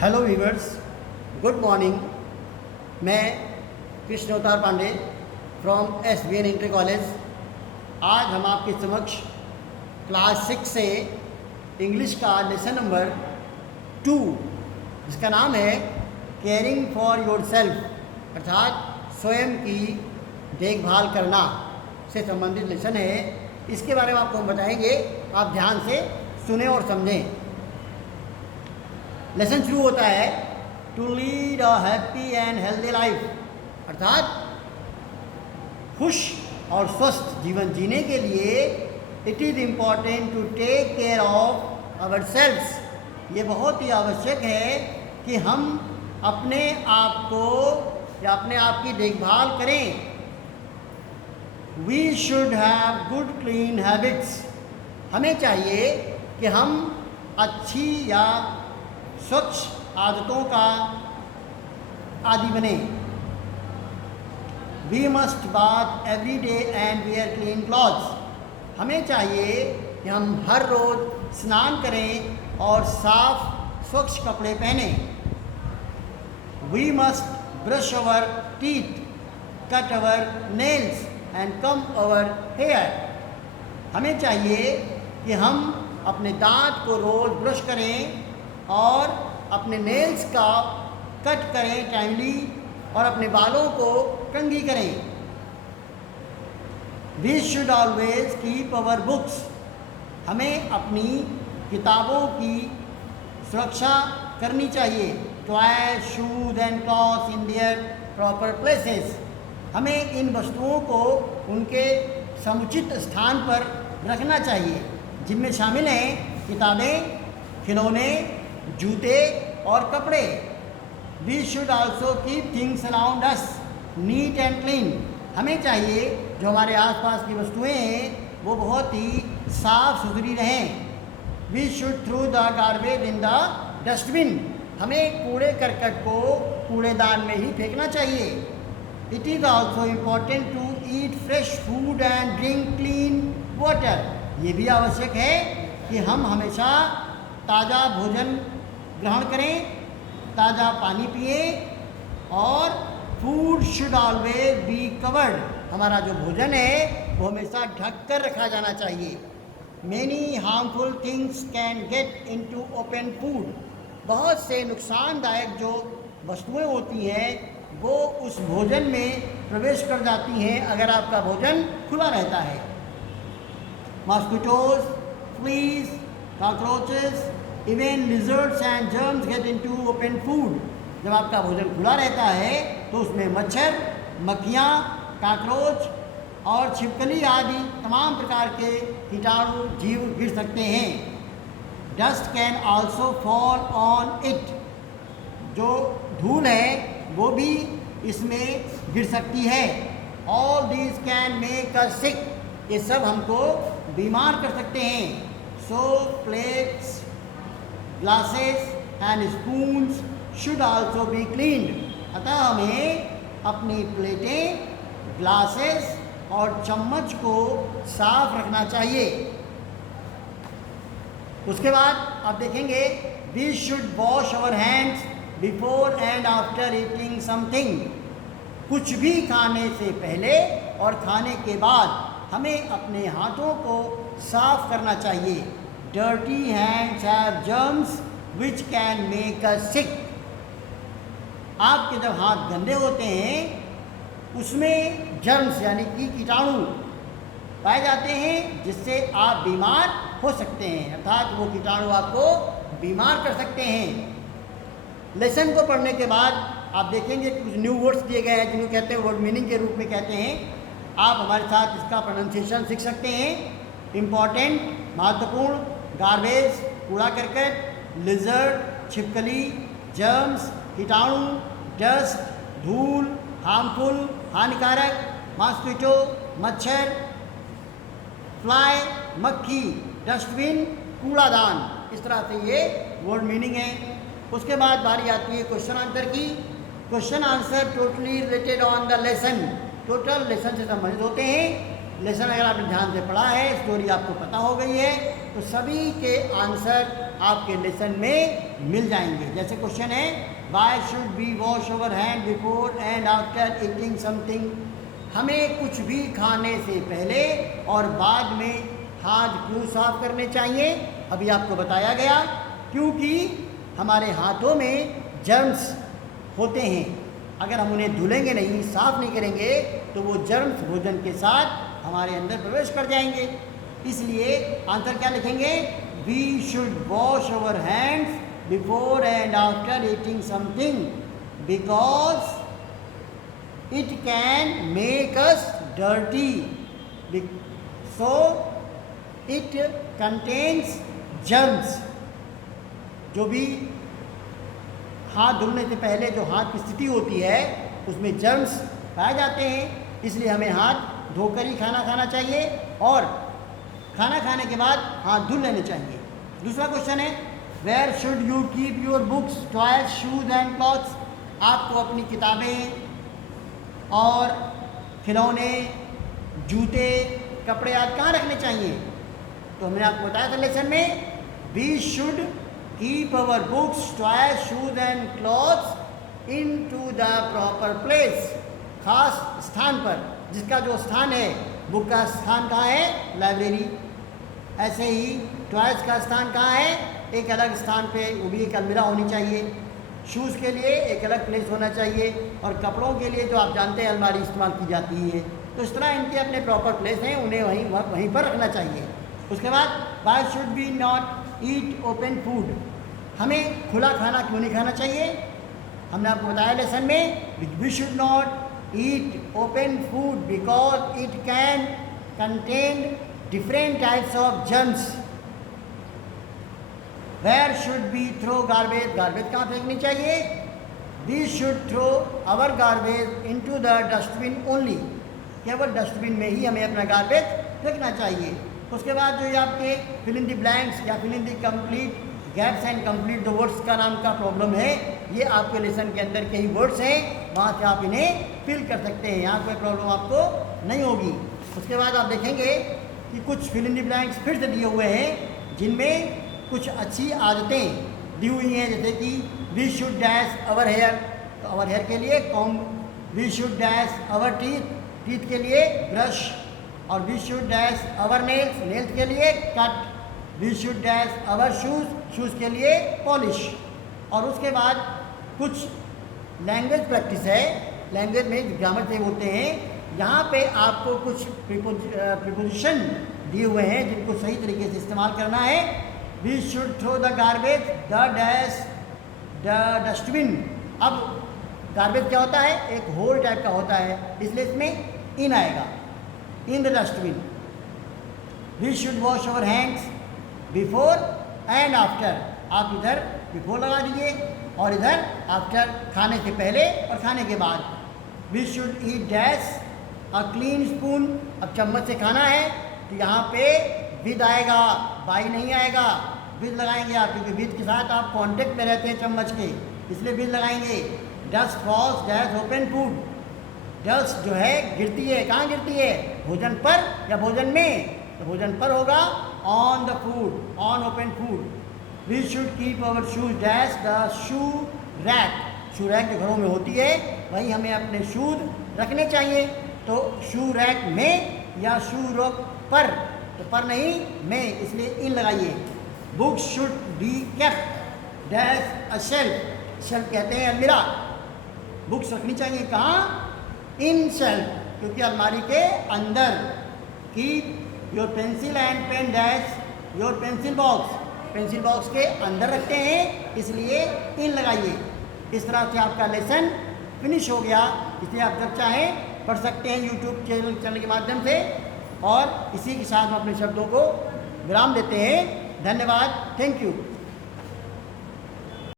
Hello viewers, good morning. मैं Krishna Avatar Pandey from SBN inter college. आज हम आपके समक्ष क्लास 6 से इंग्लिश का लेसन नंबर 2 जिसका नाम है केयरिंग फॉर योरसेल्फ अर्थात स्वयं की देखभाल करना से संबंधित लेसन है। इसके बारे में आपको हम बताएंगे, आप ध्यान से सुने और समझें। लेसन शुरू होता है to lead a happy and healthy life अर्थात खुश और स्वस्थ जीवन जीने के लिए it is important to take care of our selves. ये बहुत ही आवश्यक है कि हम अपने आप को या अपने आप की देखभाल करें। We should have good clean habits. हमें चाहिए कि हम अच्छी या स्वच्छ आदतों का आदि बने। We must bath every day and wear clean clothes. हमें चाहिए कि हम हर रोज़ स्नान करें और साफ स्वच्छ कपड़े पहनें। We must brush our teeth, cut our nails and comb our hair. हमें चाहिए कि हम अपने दांत को रोज़ ब्रश करें और अपने नेल्स का कट करें टाइमली और अपने बालों को कंघी करें। We should always keep our books. हमें अपनी किताबों की सुरक्षा करनी चाहिए। Toys, shoes and clothes in their proper places. हमें इन वस्तुओं को उनके समुचित स्थान पर रखना चाहिए, जिनमें शामिल हैं किताबें, खिलौने, जूते और कपड़े। We should also keep things around us neat and clean. हमें चाहिए जो हमारे आसपास की वस्तुएं हैं वो बहुत ही साफ सुथरी रहें। We should throw the garbage in the dustbin. हमें कूड़े करकट को कूड़ेदान में ही फेंकना चाहिए। It is also important to eat fresh food and drink clean water. ये भी आवश्यक है कि हम हमेशा ताज़ा भोजन ग्रहण करें, ताज़ा पानी पिए और food should always be covered. हमारा जो भोजन है वो हमेशा ढक कर रखा जाना चाहिए। Many harmful things can get into open food. बहुत से नुकसानदायक जो वस्तुएं होती हैं वो उस भोजन में प्रवेश कर जाती हैं अगर आपका भोजन खुला रहता है। Mosquitoes, fleas, cockroaches, even lizards and germs get into open food. जब आपका भोजन खुला रहता है तो उसमें मच्छर, मक्खियाँ, काकरोच और छिपकली आदि तमाम प्रकार के कीटाणु जीव गिर सकते हैं। Dust can also fall on it. जो धूल है वो भी इसमें गिर सकती है। All these can make us sick. ये सब हमको बीमार कर सकते हैं। So plates, glasses and spoons should also be cleaned. अतः हमें अपनी प्लेटें, ग्लासेस और चम्मच को साफ रखना चाहिए। उसके बाद आप देखेंगे we should wash our hands before and after eating something. कुछ भी खाने से पहले और खाने के बाद हमें अपने हाथों को साफ करना चाहिए। Dirty hands have germs which can make us sick. आपके जब हाथ गंदे होते हैं उसमें जर्म्स यानी कि कीटाणु पाए जाते हैं जिससे आप बीमार हो सकते हैं, अर्थात वो कीटाणु आपको बीमार कर सकते हैं। लेसन को पढ़ने के बाद आप देखेंगे कुछ न्यू वर्ड्स दिए गए हैं जिनको कहते हैं वर्ड मीनिंग के रूप में कहते हैं। आप हमारे साथ इसका प्रोनाउंसिएशन सीख सकते हैं। इम्पॉर्टेंट, महत्वपूर्ण, गार्बेज, कूड़ा करकट, लिजर्ड, छिपकली, जर्म्स, कीटाणु, डस्ट, धूल, हार्मफुल, हानिकारक, मॉस्किटो, मच्छर, फ्लाई, मक्खी, डस्टबिन, कूड़ादान। इस तरह से ये वर्ड मीनिंग है। उसके बाद बारी आती है क्वेश्चन आंसर की। Question answer totally related on the lesson. Total lesson से संबंधित होते हैं। लेसन अगर आपने ध्यान से पढ़ा है, स्टोरी आपको पता हो गई है, तो सभी के आंसर आपके लेसन में मिल जाएंगे। जैसे क्वेश्चन है, why should we wash our hand before and after eating something. हमें कुछ भी खाने से पहले और बाद में हाथ क्यों साफ करने चाहिए? अभी आपको बताया गया, क्योंकि हमारे हाथों में जर्म्स होते हैं। अगर हम उन्हें धुलेंगे नहीं, साफ नहीं करेंगे, तो वो जर्म्स भोजन के साथ हमारे अंदर प्रवेश कर जाएंगे। इसलिए आंसर क्या लिखेंगे? We should wash our hands before and after eating something because it can make us dirty, so it contains germs। जो भी हाथ धुलने से पहले जो हाथ की स्थिति होती है उसमें जर्म्स पाए जाते हैं, इसलिए हमें हाथ धोकर ही खाना खाना चाहिए और खाना खाने के बाद हाथ धुल लेने चाहिए। दूसरा क्वेश्चन है, where should you keep your books, toys, shoes and clothes. आपको अपनी किताबें और खिलौने, जूते, कपड़े आदि कहाँ रखने चाहिए? तो हमने आपको बताया था लेसन में, we should keep our books, toys, shoes and clothes into the proper place. खास स्थान पर, जिसका जो स्थान है, बुक का स्थान कहाँ है? लाइब्रेरी। ऐसे ही टॉयज का स्थान कहाँ है? एक अलग स्थान पे, वो भी एक अलमीरा होनी चाहिए। शूज़ के लिए एक अलग प्लेस होना चाहिए और कपड़ों के लिए जो आप जानते हैं अलमारी इस्तेमाल की जाती है। तो इस तरह इनके अपने प्रॉपर प्लेस हैं, उन्हें वहीं पर रखना चाहिए। उसके बाद, why should we not eat open food. हमें खुला खाना क्यों नहीं खाना चाहिए? हमने आपको बताया लेसन में, we should not eat open food because it can contain different types of germs. Where should we throw garbage. Garbage कहाँ फेंकनी चाहिए? We should throw our garbage into the dustbin only. केवल डस्टबिन में ही हमें अपना garbage फेंकना चाहिए। उसके बाद जो ये आपके फिल इन द ब्लैंक्स या fill in the complete, gaps and complete the words का नाम का प्रॉब्लम है, ये आपके लेसन के अंदर के ही वर्ड्स हैं, वहाँ से आप इन्हें फिल कर सकते हैं, यहाँ कोई प्रॉब्लम आपको नहीं होगी। उसके बाद आप देखेंगे कि कुछ फिल इन द ब्लैंक्स फिर से दिए हुए हैं, जिनमें कुछ अच्छी आदतें दी हुई हैं, जैसे कि we should dash our hair, तो अवर हेयर के लिए comb. We should dash our teeth, teeth के लिए ब्रश। और we should dash our nails, nails के लिए cut. We should dash our shoes, shoes के लिए पॉलिश। और उसके बाद कुछ लैंग्वेज प्रैक्टिस है, लैंग्वेज में ग्रामर से होते हैं, यहाँ पे आपको कुछ प्रीपोजिशन दिए हुए हैं जिनको सही तरीके से इस्तेमाल करना है। We should throw the garbage the dash the dustbin. अब गार्बेज क्या होता है? एक होल टाइप का होता है, इसलिए इसमें इन आएगा, in the dustbin. We should wash our hands before and after. आप इधर बिफोर लगा दीजिए और इधर आफ्टर, खाने से पहले और खाने के बाद। We should eat dash a clean spoon. अब चम्मच से खाना है तो यहाँ पे विद आएगा, बाई नहीं आएगा, विद लगाएंगे आप, क्योंकि विद के साथ आप कांटेक्ट में रहते हैं चम्मच के, इसलिए विद लगाएंगे। Dust falls dash open food. Dust जो है गिरती है, कहाँ गिरती है? भोजन पर या भोजन में? तो भोजन पर होगा, on the food, on open food. We should keep our shoes dash the shoe rack. Shoe rack जो घरों में होती है, वहीं हमें अपने शूज रखने चाहिए। तो शू रैक में या शू रॉक पर, तो पर नहीं में, इसलिए इन लगाइए। Books should be kept dash a shelf. Shelf कहते हैं अलमीरा। बुक्स रखनी चाहिए कहाँ? इन शेल्फ, क्योंकि अलमारी के अंदर। Keep your pencil and pen dash your pencil box. Pencil box के अंदर रखते हैं, इसलिए इन लगाइए। इस तरह से आपका लेसन फिनिश हो गया। इसलिए आप जब चाहें पढ़ सकते हैं यूट्यूब चैनल के माध्यम से। और इसी के साथ हम अपने शब्दों को विराम देते हैं। धन्यवाद, थैंक यू।